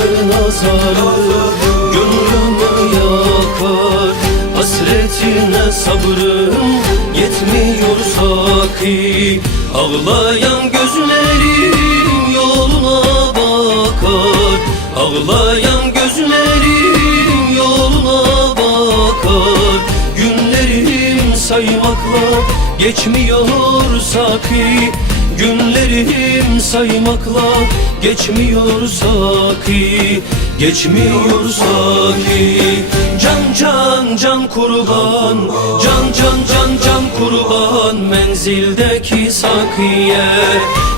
nazarı nazarı Gönlümü yakar. Hasretine sabrım yetmiyor saki. Ağlayan gözlerim yoluna bakar. Ağlayan gözlerim yoluna bakar. Günlerim saymakla geçmiyor saki. Günlerim saymakla geçmiyor saki Geçmiyor saki. Can can can kurban Can can can can kurban Menzildeki sakiye.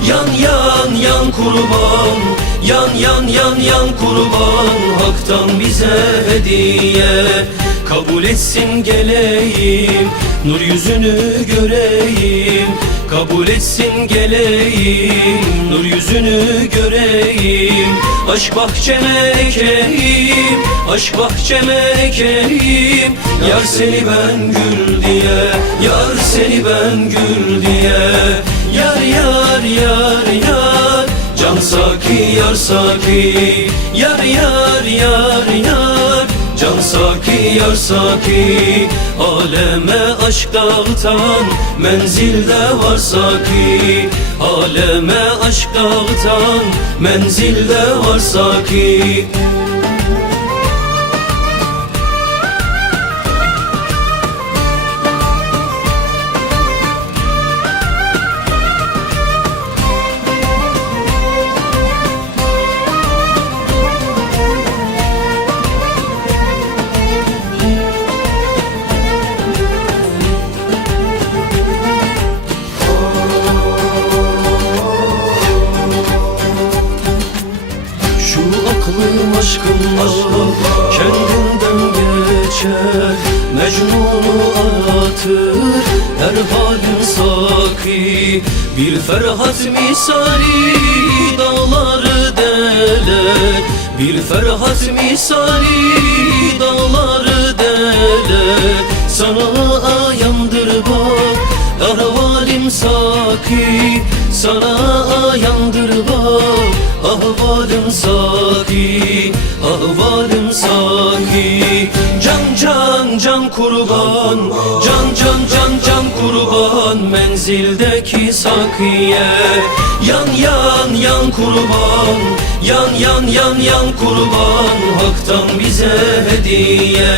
Yan yan yan kurban Yan yan yan yan kurban Hak'tan bize hediye Kabul etsin geleyim Nur yüzünü göreyim. Kabul etsin geleyim Nur yüzünü göreyim. Aşk bahçeme ekeyim Aşk bahçeme ekeyim Yar seni ben gül diye Yar seni ben gül diye. Yar yar yar yar Can saki yar saki. Yar yar yar yar Can saki yar saki Aleme aşk dağıtan Menzilde var saki. Aleme aşk dağıtan Menzilde var saki aklım aşkınla kendinden geçer. Mecnun'u aratır her halin saki. Bir Ferhat misali dağları deler Bir Ferhat misali dağları deler Sana saki Sana ayandır bak ahvalim saki Ahvalim saki Can can can kurban Can can can can kurban Menzildeki sakiye Yan yan yan kurban Yan yan yan yan kurban Hak'tan bize hediye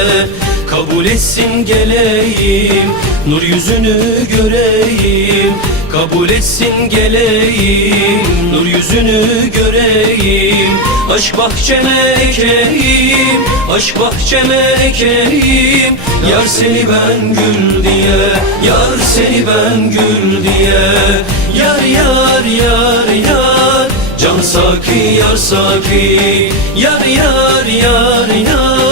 Kabul etsin geleyim Nur yüzünü göreyim. Kabul etsin geleyim Nur yüzünü göreyim. Aşk bahçeme ekeyim Aşk bahçeme ekeyim Yar seni ben gül diye Yar seni ben gül diye. Yar yar yar yar Can saki yar saki. Yar yar yar yar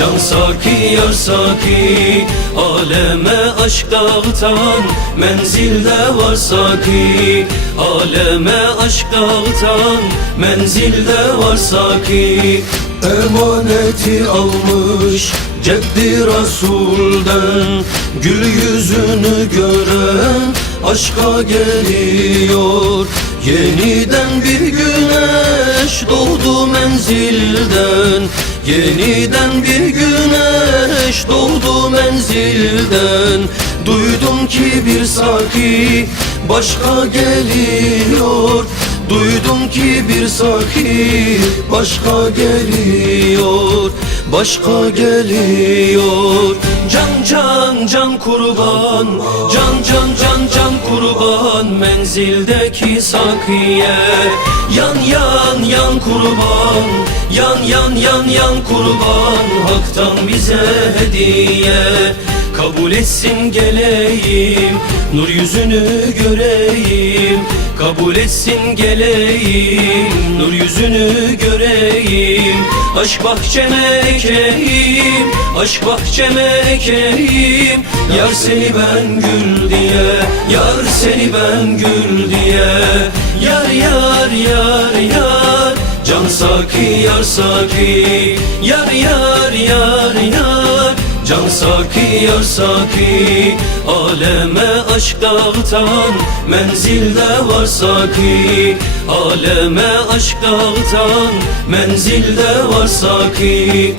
Can saki yar saki Aleme aşk dağıtan Menzilde var saki. Aleme aşk dağıtan Menzilde var saki. Emaneti almış Ceddi Resul'den Gül yüzünü gören Aşka geliyor. Yeniden bir güneş doğdu menzilden Yeniden bir güneş doğdu menzilden. Duydum ki bir saki başka geliyor. Duydum ki bir saki başka geliyor Başka geliyor. Can can can kurban. Can can can can kurban. Menzildeki sakiye. Yan yan yan kurban. Yan yan yan yan kurban. Hak'tan bize hediye Kabul etsin geleyim Nur yüzünü göreyim. Kabul etsin geleyim Nur yüzünü göreyim. Aşk bahçeme ekeyim Aşk bahçeme ekeyim Yar seni ben gül diye Yar seni ben gül diye. Yar yar yar yar Can saki yar saki. Yar yar yar yar Can saki yar saki Aleme aşk dağıtan Menzilde var saki. Aleme aşk dağıtan Menzilde var saki